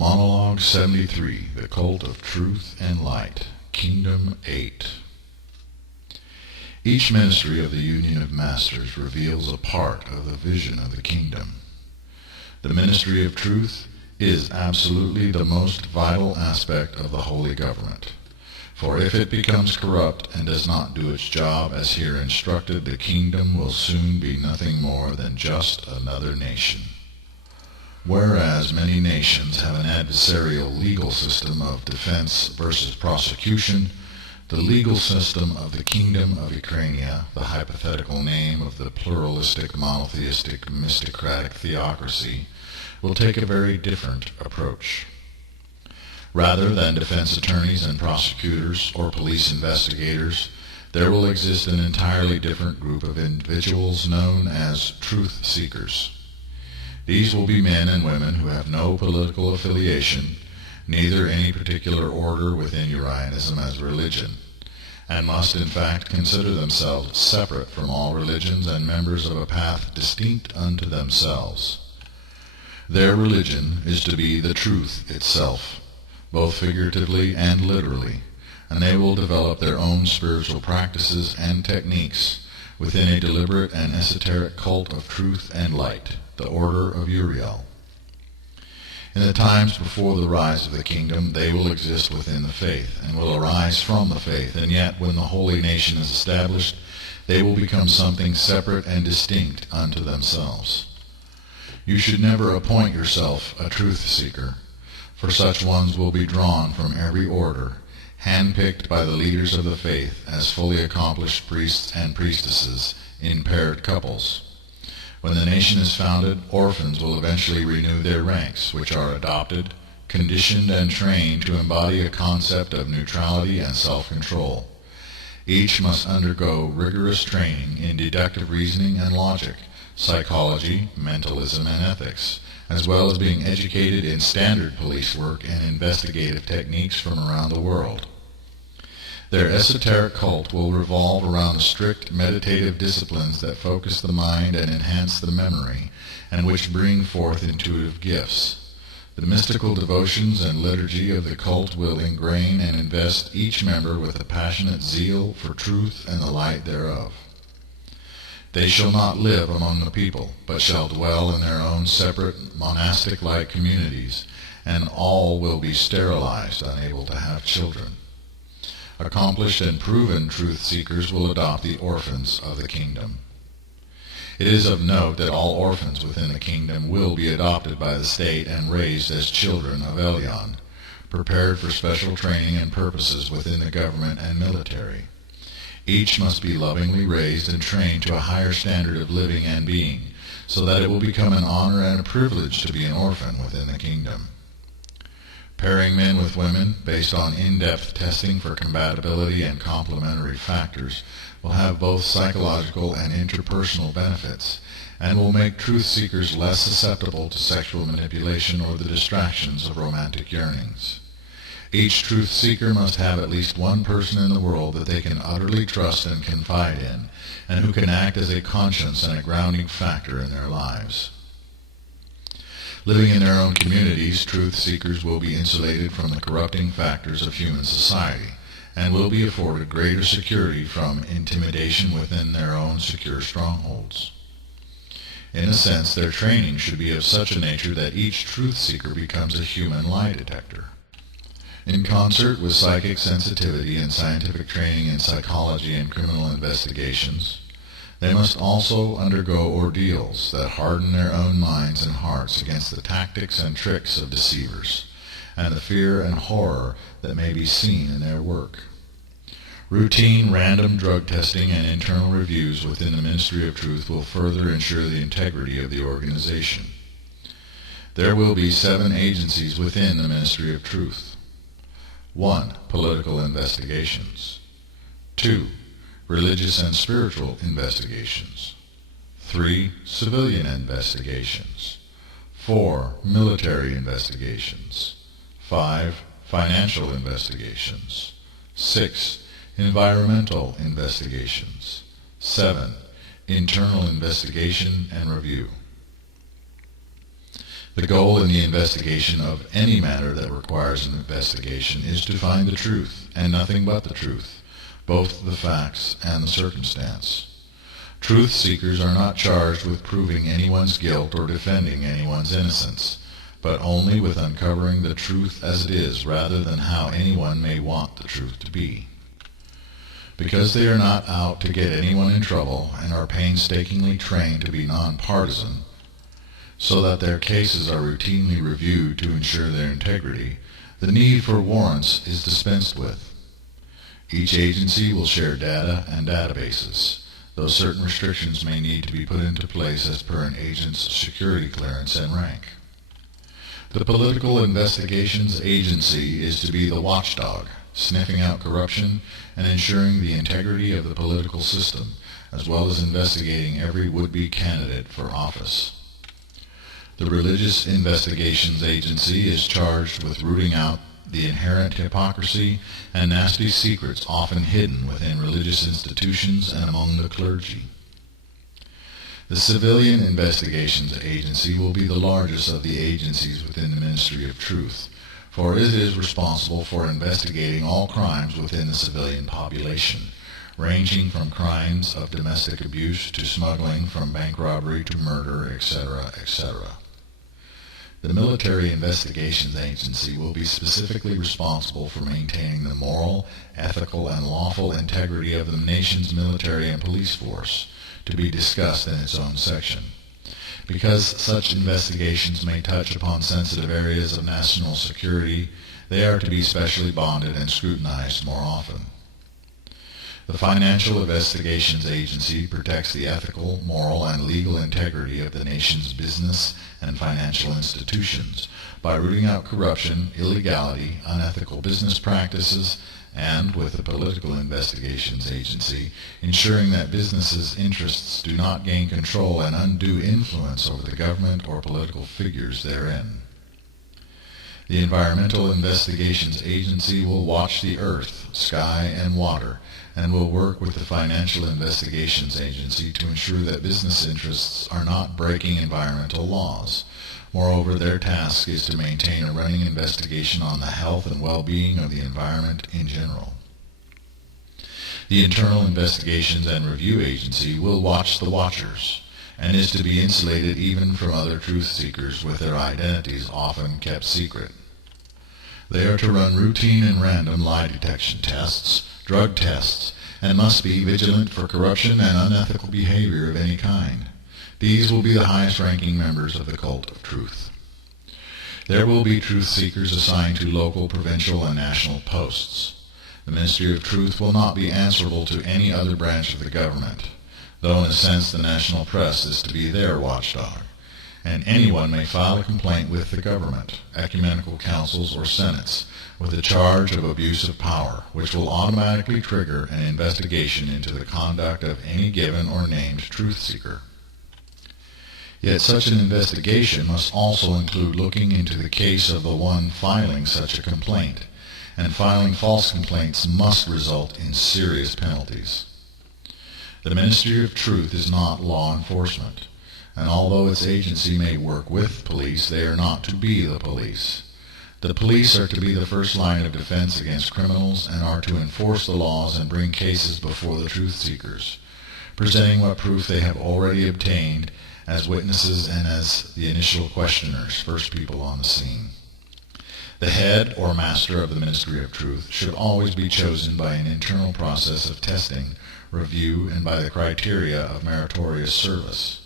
Monologue 73, The Cult of Truth and Light, Kingdom 8. Each ministry of the Union of Masters reveals a part of the vision of the kingdom. The ministry of truth is absolutely the most vital aspect of the holy government. For if it becomes corrupt and does not do its job as here instructed, the kingdom will soon be nothing more than just another nation. Whereas many nations have an adversarial legal system of defense versus prosecution, the legal system of the Kingdom of Ukrainia, the hypothetical name of the pluralistic, monotheistic, mistocratic theocracy, will take a very different approach. Rather than defense attorneys and prosecutors or police investigators, there will exist an entirely different group of individuals known as truth seekers. These will be men and women who have no political affiliation, neither any particular order within Urionism as religion, and must in fact consider themselves separate from all religions and members of a path distinct unto themselves. Their religion is to be the truth itself, both figuratively and literally, and they will develop their own spiritual practices and techniques within a deliberate and esoteric cult of truth and light, the Order of Uriel. In the times before the rise of the kingdom, they will exist within the faith, and will arise from the faith, and yet when the holy nation is established, they will become something separate and distinct unto themselves. You should never appoint yourself a truth seeker, for such ones will be drawn from every order, handpicked by the leaders of the faith as fully accomplished priests and priestesses in paired couples. When the nation is founded, orphans will eventually renew their ranks, which are adopted, conditioned, and trained to embody a concept of neutrality and self-control. Each must undergo rigorous training in deductive reasoning and logic, psychology, mentalism, and ethics, as well as being educated in standard police work and investigative techniques from around the world. Their esoteric cult will revolve around the strict meditative disciplines that focus the mind and enhance the memory, and which bring forth intuitive gifts. The mystical devotions and liturgy of the cult will ingrain and invest each member with a passionate zeal for truth and the light thereof. They shall not live among the people, but shall dwell in their own separate monastic-like communities, and all will be sterilized, unable to have children. Accomplished and proven truth seekers will adopt the orphans of the kingdom. It is of note that all orphans within the kingdom will be adopted by the state and raised as children of Elyon, prepared for special training and purposes within the government and military. Each must be lovingly raised and trained to a higher standard of living and being, so that it will become an honor and a privilege to be an orphan within the kingdom. Pairing men with women, based on in-depth testing for compatibility and complementary factors, will have both psychological and interpersonal benefits, and will make truth seekers less susceptible to sexual manipulation or the distractions of romantic yearnings. Each truth seeker must have at least one person in the world that they can utterly trust and confide in, and who can act as a conscience and a grounding factor in their lives. Living in their own communities, truth seekers will be insulated from the corrupting factors of human society, and will be afforded greater security from intimidation within their own secure strongholds. In a sense, their training should be of such a nature that each truth seeker becomes a human lie detector. In concert with psychic sensitivity and scientific training in psychology and criminal investigations, they must also undergo ordeals that harden their own minds and hearts against the tactics and tricks of deceivers, and the fear and horror that may be seen in their work. Routine random drug testing and internal reviews within the Ministry of Truth will further ensure the integrity of the organization. There will be 7 agencies within the Ministry of Truth. 1. Political investigations. 2. Religious and spiritual investigations. 3. Civilian investigations. 4. Military investigations. 5. Financial investigations. 6. Environmental investigations. 7. Internal investigation and review. The goal in the investigation of any matter that requires an investigation is to find the truth, and nothing but the truth, both the facts and the circumstance. Truth seekers are not charged with proving anyone's guilt or defending anyone's innocence, but only with uncovering the truth as it is, rather than how anyone may want the truth to be. Because they are not out to get anyone in trouble and are painstakingly trained to be nonpartisan, so that their cases are routinely reviewed to ensure their integrity, the need for warrants is dispensed with. Each agency will share data and databases, though certain restrictions may need to be put into place as per an agent's security clearance and rank. The Political Investigations Agency is to be the watchdog, sniffing out corruption and ensuring the integrity of the political system, as well as investigating every would-be candidate for office. The Religious Investigations Agency is charged with rooting out the inherent hypocrisy and nasty secrets often hidden within religious institutions and among the clergy. The Civilian Investigations Agency will be the largest of the agencies within the Ministry of Truth, for it is responsible for investigating all crimes within the civilian population, ranging from crimes of domestic abuse to smuggling, from bank robbery to murder, etc., etc. The Military Investigations Agency will be specifically responsible for maintaining the moral, ethical, and lawful integrity of the nation's military and police force, to be discussed in its own section. Because such investigations may touch upon sensitive areas of national security, they are to be specially bonded and scrutinized more often. The Financial Investigations Agency protects the ethical, moral, and legal integrity of the nation's business and financial institutions by rooting out corruption, illegality, unethical business practices, and, with the Political Investigations Agency, ensuring that businesses' interests do not gain control and undue influence over the government or political figures therein. The Environmental Investigations Agency will watch the earth, sky, and water, and will work with the Financial Investigations Agency to ensure that business interests are not breaking environmental laws. Moreover, their task is to maintain a running investigation on the health and well-being of the environment in general. The Internal Investigations and Review Agency will watch the watchers, and is to be insulated even from other truth seekers with their identities often kept secret. They are to run routine and random lie detection tests, drug tests, and must be vigilant for corruption and unethical behavior of any kind. These will be the highest-ranking members of the cult of truth. There will be truth seekers assigned to local, provincial, and national posts. The Ministry of Truth will not be answerable to any other branch of the government, though in a sense the national press is to be their watchdog, and anyone may file a complaint with the government, ecumenical councils, or senates, with a charge of abuse of power, which will automatically trigger an investigation into the conduct of any given or named truth seeker. Yet such an investigation must also include looking into the case of the one filing such a complaint, and filing false complaints must result in serious penalties. The Ministry of Truth is not law enforcement, and although its agency may work with police, they are not to be the police. The police are to be the first line of defense against criminals and are to enforce the laws and bring cases before the truth seekers, presenting what proof they have already obtained as witnesses and as the initial questioners, first people on the scene. The head or master of the Ministry of Truth should always be chosen by an internal process of testing, review, and by the criteria of meritorious service.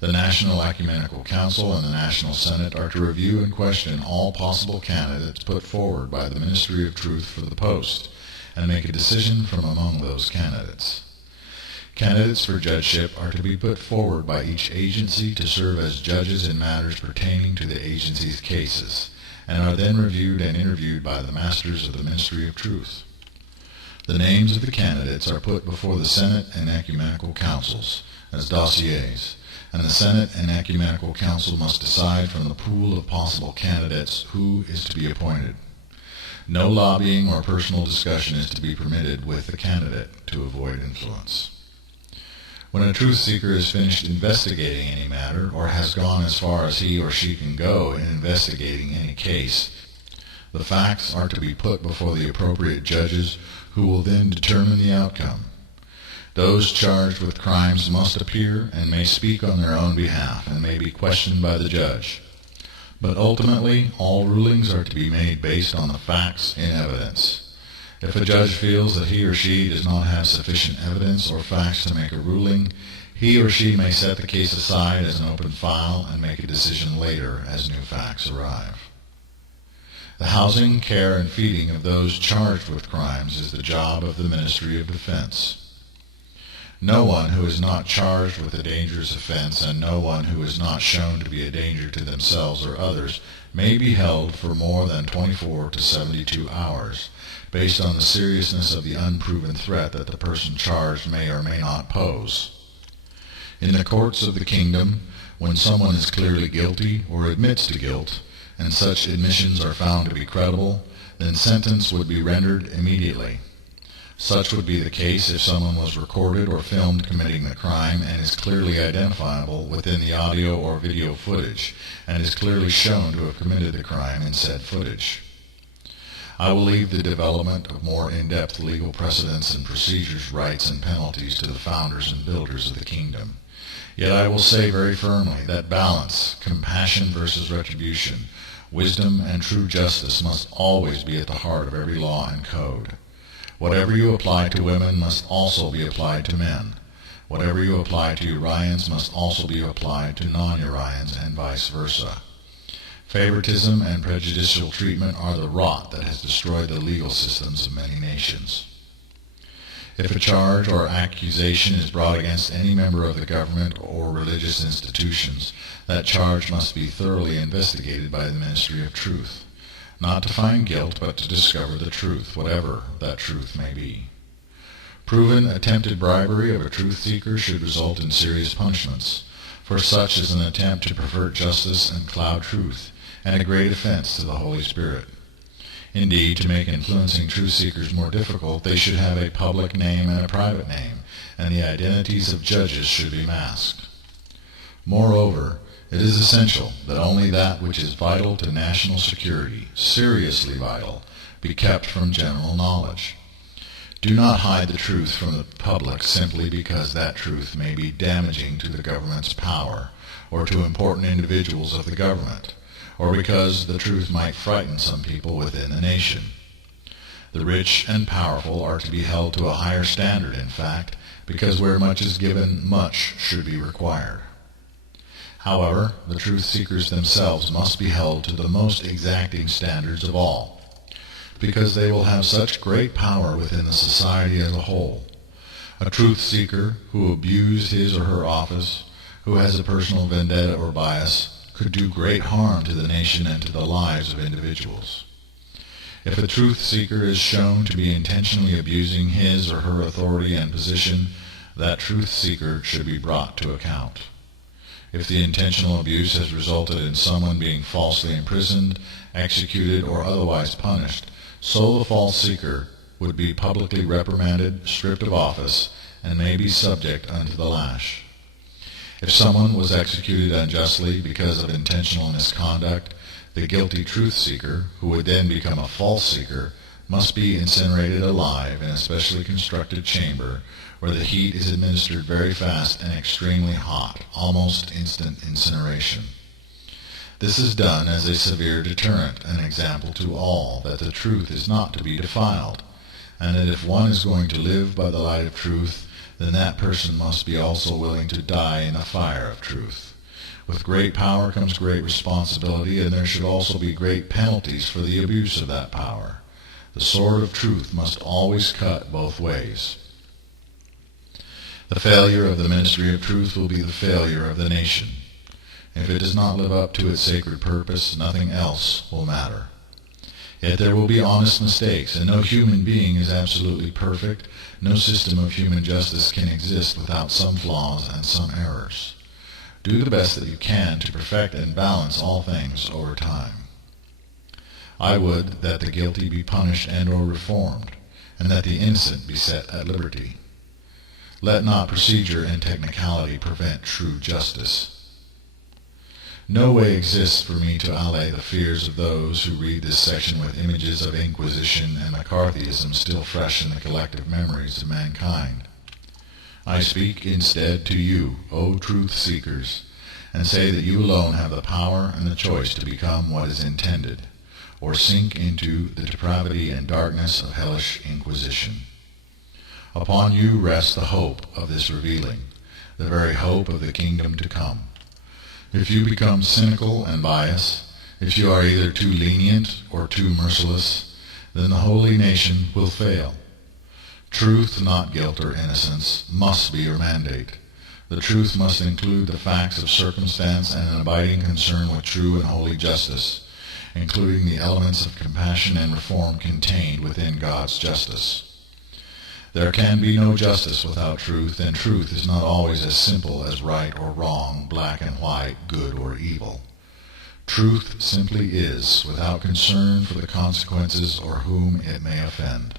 The National Ecumenical Council and the National Senate are to review and question all possible candidates put forward by the Ministry of Truth for the post, and make a decision from among those candidates. Candidates for judgeship are to be put forward by each agency to serve as judges in matters pertaining to the agency's cases, and are then reviewed and interviewed by the masters of the Ministry of Truth. The names of the candidates are put before the Senate and Ecumenical Councils as dossiers, and the Senate and Ecumenical Council must decide from the pool of possible candidates who is to be appointed. No lobbying or personal discussion is to be permitted with the candidate to avoid influence. When a truth seeker has finished investigating any matter, or has gone as far as he or she can go in investigating any case, the facts are to be put before the appropriate judges, who will then determine the outcome. Those charged with crimes must appear and may speak on their own behalf, and may be questioned by the judge. But ultimately, all rulings are to be made based on the facts in evidence. If a judge feels that he or she does not have sufficient evidence or facts to make a ruling, he or she may set the case aside as an open file and make a decision later as new facts arrive. The housing, care, and feeding of those charged with crimes is the job of the Ministry of Defense. No one who is not charged with a dangerous offense, and no one who is not shown to be a danger to themselves or others, may be held for more than 24 to 72 hours, based on the seriousness of the unproven threat that the person charged may or may not pose. In the courts of the kingdom, when someone is clearly guilty or admits to guilt, and such admissions are found to be credible, then sentence would be rendered immediately. Such would be the case if someone was recorded or filmed committing the crime and is clearly identifiable within the audio or video footage, and is clearly shown to have committed the crime in said footage. I will leave the development of more in-depth legal precedents and procedures, rights, and penalties to the founders and builders of the kingdom. Yet I will say very firmly that balance, compassion versus retribution, wisdom and true justice must always be at the heart of every law and code. Whatever you apply to women must also be applied to men. Whatever you apply to Urians must also be applied to non-Urians, and vice versa. Favoritism and prejudicial treatment are the rot that has destroyed the legal systems of many nations. If a charge or accusation is brought against any member of the government or religious institutions, that charge must be thoroughly investigated by the Ministry of Truth, not to find guilt, but to discover the truth, whatever that truth may be. Proven attempted bribery of a truth seeker should result in serious punishments, for such is an attempt to pervert justice and cloud truth, and a great offense to the Holy Spirit. Indeed, to make influencing truth seekers more difficult, they should have a public name and a private name, and the identities of judges should be masked. Moreover, it is essential that only that which is vital to national security, seriously vital, be kept from general knowledge. Do not hide the truth from the public simply because that truth may be damaging to the government's power, or to important individuals of the government, or because the truth might frighten some people within the nation. The rich and powerful are to be held to a higher standard, in fact, because where much is given, much should be required. However, the truth seekers themselves must be held to the most exacting standards of all, because they will have such great power within the society as a whole. A truth seeker who abused his or her office, who has a personal vendetta or bias, could do great harm to the nation and to the lives of individuals. If a truth seeker is shown to be intentionally abusing his or her authority and position, that truth seeker should be brought to account. If the intentional abuse has resulted in someone being falsely imprisoned, executed, or otherwise punished, so the false seeker would be publicly reprimanded, stripped of office, and may be subject unto the lash. If someone was executed unjustly because of intentional misconduct, the guilty truth seeker, who would then become a false seeker, must be incinerated alive in a specially constructed chamber where the heat is administered very fast and extremely hot, almost instant incineration. This is done as a severe deterrent, an example to all that the truth is not to be defiled, and that if one is going to live by the light of truth, then that person must be also willing to die in the fire of truth. With great power comes great responsibility, and there should also be great penalties for the abuse of that power. The sword of truth must always cut both ways. The failure of the ministry of truth will be the failure of the nation. If it does not live up to its sacred purpose, nothing else will matter. Yet there will be honest mistakes, and no human being is absolutely perfect. No system of human justice can exist without some flaws and some errors. Do the best that you can to perfect and balance all things over time. I would that the guilty be punished and or reformed, and that the innocent be set at liberty. Let not procedure and technicality prevent true justice. No way exists for me to allay the fears of those who read this section with images of Inquisition and McCarthyism still fresh in the collective memories of mankind. I speak instead to you, O truth-seekers, and say that you alone have the power and the choice to become what is intended, or sink into the depravity and darkness of hellish Inquisition. Upon you rests the hope of this revealing, the very hope of the kingdom to come. If you become cynical and biased, if you are either too lenient or too merciless, then the holy nation will fail. Truth, not guilt or innocence, must be your mandate. The truth must include the facts of circumstance and an abiding concern with true and holy justice, including the elements of compassion and reform contained within God's justice. There can be no justice without truth, and truth is not always as simple as right or wrong, black and white, good or evil. Truth simply is, without concern for the consequences or whom it may offend.